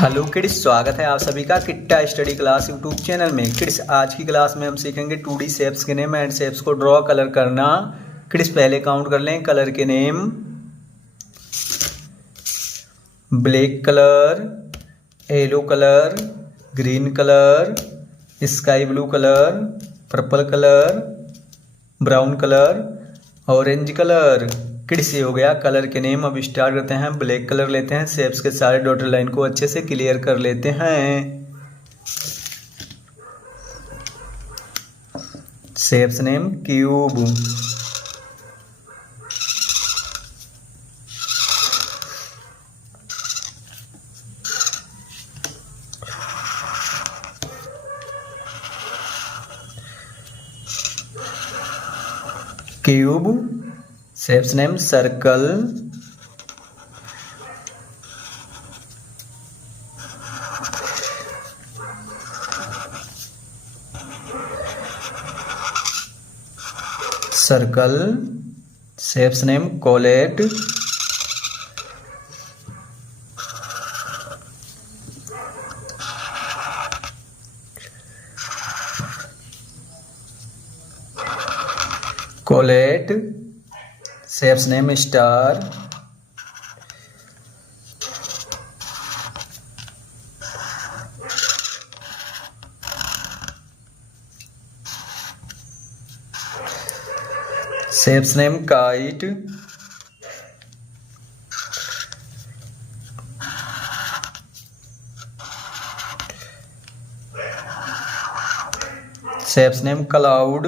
Hello kids, स्वागत है आप सभी का किट्टा स्टडी क्लास यूट्यूब चैनल में। किड्स, आज की क्लास में हम सीखेंगे 2D शेप्स के नेम एंड शेप्स को ड्रॉ कलर करना। किड्स, पहले काउंट कर लें कलर के name. Black colour, yellow colour, green colour, sky blue colour, purple colour, brown colour, orange colour. Kids, ये हो गया कलर के नेम। अब स्टार्ट करते हैं। ब्लैक कलर लेते हैं, शेप्स के सारे डॉटेड लाइन को अच्छे से क्लियर कर लेते हैं। Shapes name cube, cube. Shapes name circle, circle. Shapes name collate, collate. Shapes name star, shapes name kite, shapes name cloud,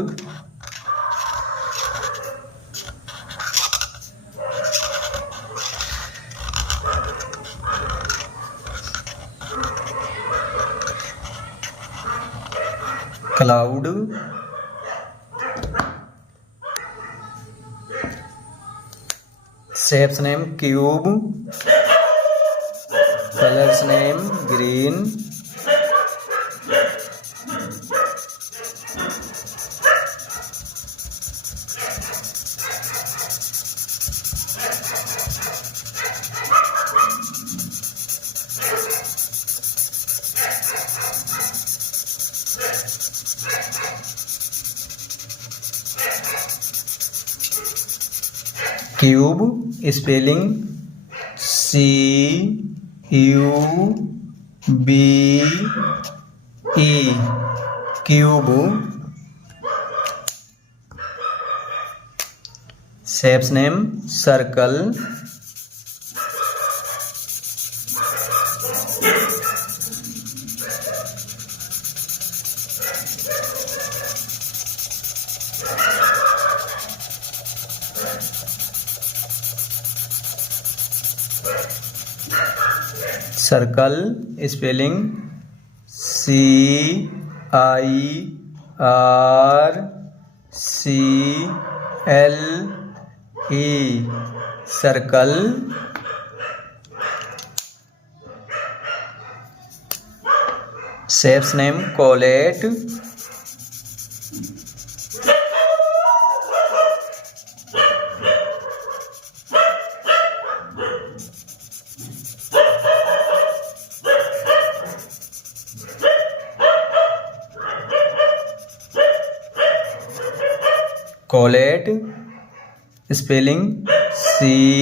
cloud. Shapes name cube, colours name green, cube spelling CUBE, cube. Shapes name circle, circle spelling CIRCLE, circle. Shapes name collate, collate spelling COLLATE,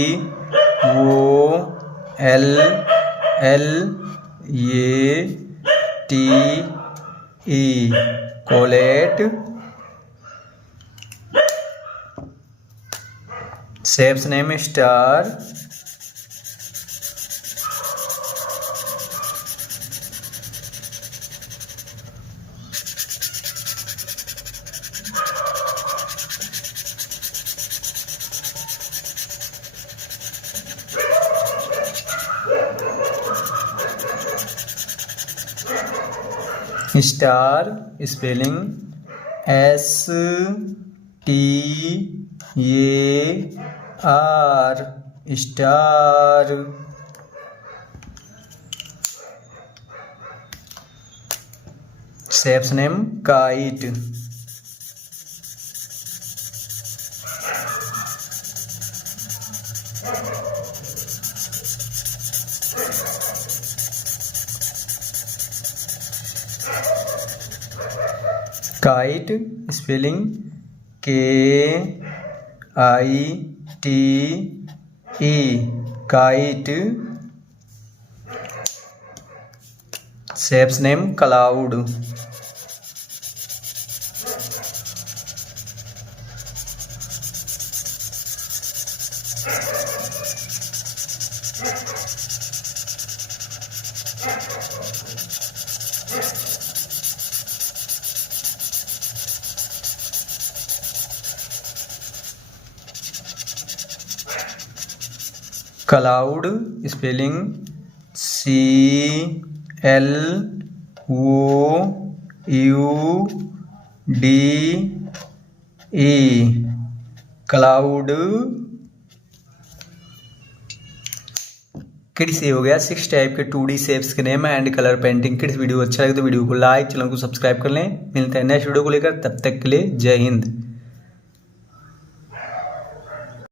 collate. Shapes name star, star spelling STAR, star. Shapes name kite, kite spelling KITE, kite. Shapes name cloud. Cloud spelling CLOUDE, cloud. Kids ये हो गया 6 type के 2D shapes के name and colour painting. Kids video अच्छा लगे तो video को like, channel को सब्सक्राइब कर लें। मिलते हैं नेक्स्ट वीडियो को लेकर, तब तक के लिए जय हिंद।